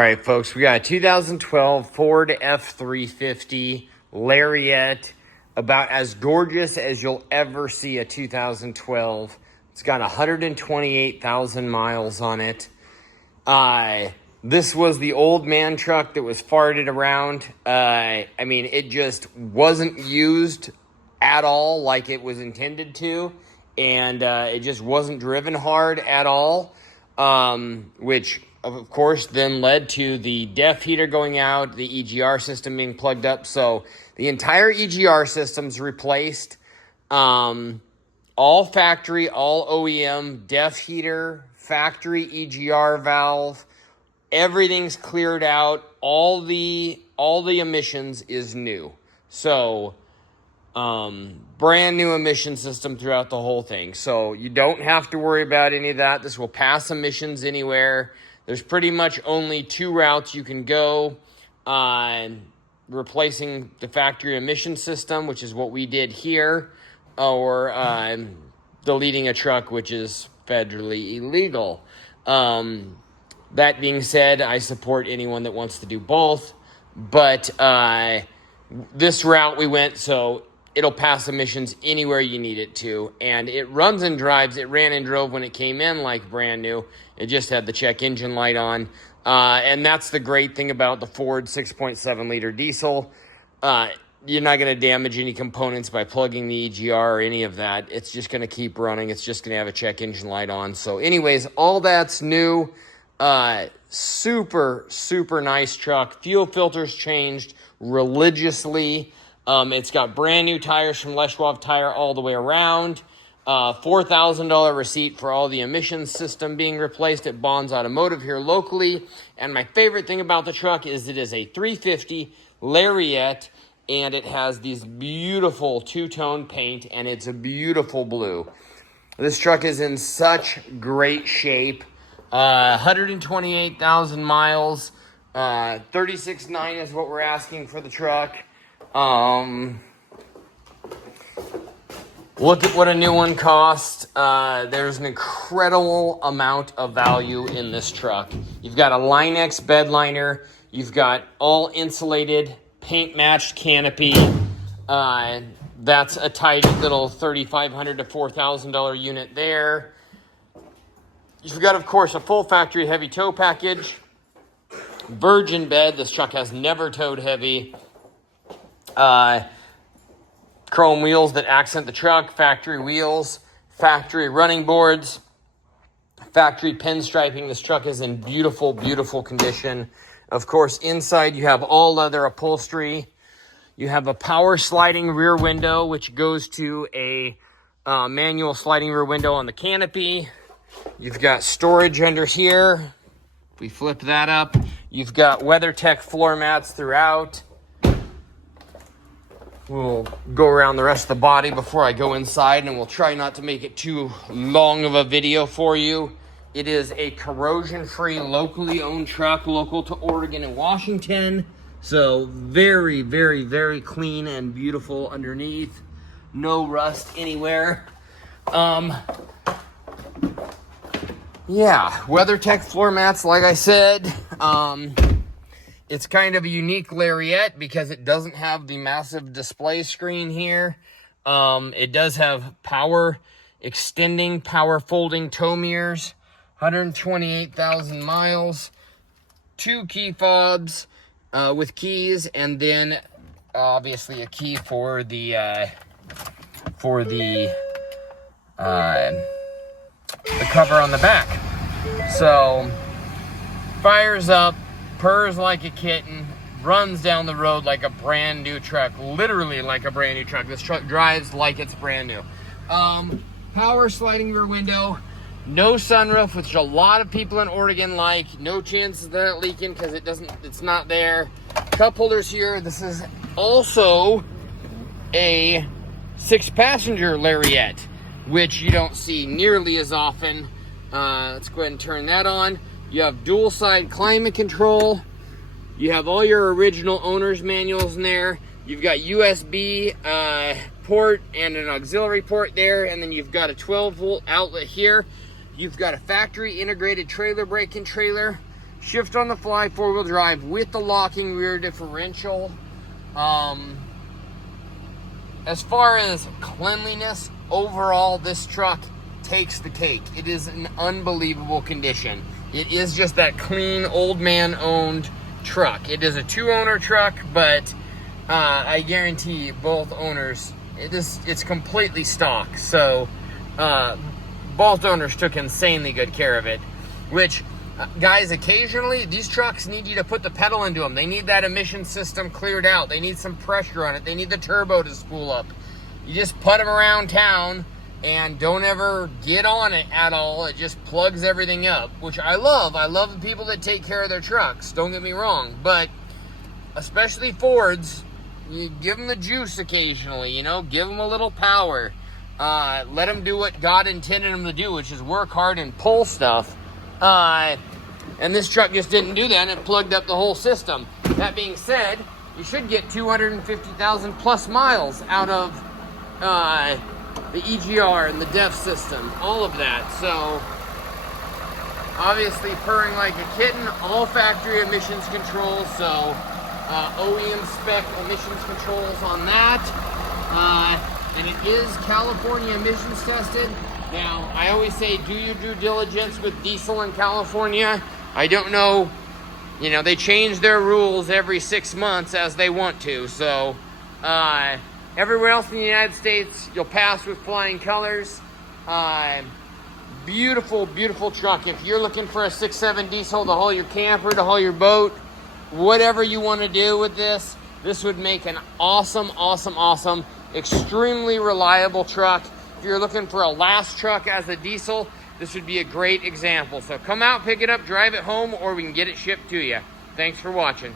All right, folks, we got a 2012 Ford F350 Lariat, about as gorgeous as you'll ever see a 2012. It's got 128,000 miles on it. This was the old man truck that was farted around. I mean, it just wasn't used at all like it was intended to, and it just wasn't driven hard at all, which of course then led to the DEF heater going out, the EGR system being plugged up. So the entire EGR system's replaced, all factory, all OEM, DEF heater, factory EGR valve, everything's cleared out. All the emissions is new. So brand new emission system throughout the whole thing. So you don't have to worry about any of that. This will pass emissions anywhere. There's pretty much only two routes you can go on replacing the factory emission system, which is what we did here, or deleting a truck, which is federally illegal. That being said, I support anyone that wants to do both, but this route we went, so it'll pass emissions anywhere you need it to, and it runs and drives. It ran and drove when it came in like brand new. It just had the check engine light on, and that's the great thing about the Ford 6.7 liter diesel. You're not going to damage any components by plugging the EGR or any of that. It's just going to keep running. It's just going to have a check engine light on. So anyways, all that's new. Super nice truck. Fuel filters changed religiously. It's got brand new tires from Les Schwab Tire all the way around. $4,000 receipt for all the emissions system being replaced at Bond's Automotive here locally. And my favorite thing about the truck is it is a 350 Lariat, and it has these beautiful two-tone paint, and it's a beautiful blue. This truck is in such great shape. 128,000 miles. 36.9 is what we're asking for the truck. Look at what a new one costs. There's an incredible amount of value in this truck. You've got a Line-X bed liner. You've got all insulated, paint-matched canopy. That's a tight little $3,500 to $4,000 unit there. You've got, of course, a full factory heavy tow package. Virgin bed. This truck has never towed heavy. Chrome wheels that accent the truck, factory wheels, factory running boards, factory pinstriping. This truck is in beautiful condition. Of course, inside you have all leather upholstery. You have a power sliding rear window, which goes to a manual sliding rear window on the canopy. You've got storage under here. If we flip that up, you've got WeatherTech floor mats throughout. We'll go around the rest of the body before I go inside, and we'll try not to make it too long of a video for you. It is a corrosion-free, locally owned truck, local to Oregon and Washington. So very clean and beautiful underneath. No rust anywhere. Yeah, WeatherTech floor mats, like I said. It's kind of a unique Lariat because it doesn't have the massive display screen here. It does have power extending, power folding tow mirrors. 128,000 miles. 2 key fobs with keys, and then obviously a key for the cover on the back. So fires up, purrs like a kitten, runs down the road like a brand new truck, literally like a brand new truck. This truck drives like it's brand new. Power sliding rear window, no sunroof, which a lot of people in Oregon like. No chances of that leaking because it's not there. Cup holders here. This is also a 6-passenger Lariat, which you don't see nearly as often. Let's go ahead and turn that on. You have dual side climate control. You have all your original owner's manuals in there. You've got USB port and an auxiliary port there, and then you've got a 12-volt outlet here. You've got a factory integrated trailer brake and trailer. shift on the fly 4-wheel drive with the locking rear differential. As far as cleanliness, overall, this truck takes the cake. It is an unbelievable condition. It is just that clean, old man owned truck. It is a 2-owner truck, but I guarantee both owners, it's completely stock. So both owners took insanely good care of it, which guys, occasionally these trucks need you to put the pedal into them. They need that emission system cleared out. They need some pressure on it. They need the turbo to spool up. You just put them around town and don't ever get on it at all. It just plugs everything up, which I love. I love the people that take care of their trucks, don't get me wrong, but especially Fords, you give them the juice occasionally, you know, give them a little power. Let them do what God intended them to do, which is work hard and pull stuff. And this truck just didn't do that, and it plugged up the whole system. That being said, you should get 250,000 plus miles out of the EGR and the DEF system, all of that. So obviously purring like a kitten, all factory emissions controls, so OEM spec emissions controls on that. And it is California emissions tested. Now, I always say do your due diligence with diesel in California. I don't know, you know, they change their rules every 6 months as they want to. So, everywhere else in the United States, you'll pass with flying colors. Beautiful, beautiful truck. If you're looking for a 6.7 diesel to haul your camper, to haul your boat, whatever you want to do with this, this would make an awesome, awesome, awesome, extremely reliable truck. If you're looking for a last truck as a diesel, this would be a great example. So come out, pick it up, drive it home, or we can get it shipped to you. Thanks for watching.